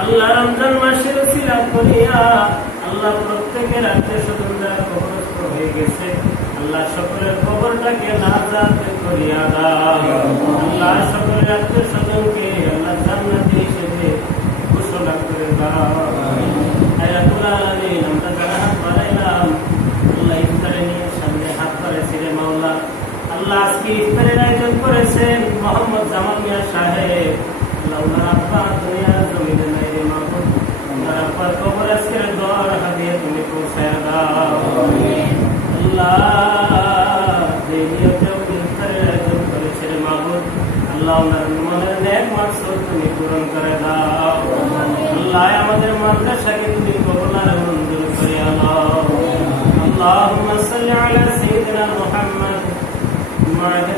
আল্লাহ রমজান মাসের উসিলা করিয়া আল্লাহ প্রত্যেকের আত্মীয় স্বজন যারা কবরস্থ হয়ে গেছে আল্লাহ সকলের কবরটাকে নাজাত করিয়া দাও। আল্লাহ সকলের আত্মীয় স্বজনকে আল্লাহ জান্নাতে হিসেবে ঘোষণা করে দাও। আল্লাহ আলামিন আমরা যারা হাত বাড়াইলাম আল্লাহ ইফতারে নিয়ে সামনে হাত বাড়াইছি রে মাওলা। আল্লাহ আজকে ইফতারের আয়োজন করেছেন মোহাম্মদ জামাল মিয়া সাহেব। আল্লাহ ওনার আব্বা দুনিয়ার জমিনে নাই রে মাহবুব, ওনার আব্বার কবর আজকের দর হাদিয়ে তুমি পৌঁছায়া দাও। আল্লাহ যে নিয়তে ইফতারের আয়োজন করেছে রে মাহবুব, আল্লাহ ওনার মনের নেক মাকসুদ তুমি পূরণ করে দাও। আল্লাহ আমাদের মাদ্রাসাকে তুমি কবুল আর মঞ্জুর করিয়া নাও। আল্লাহুম্মা সাল্লি আলা সাইয়্যিদিনা মুহাম্মদ মা'আল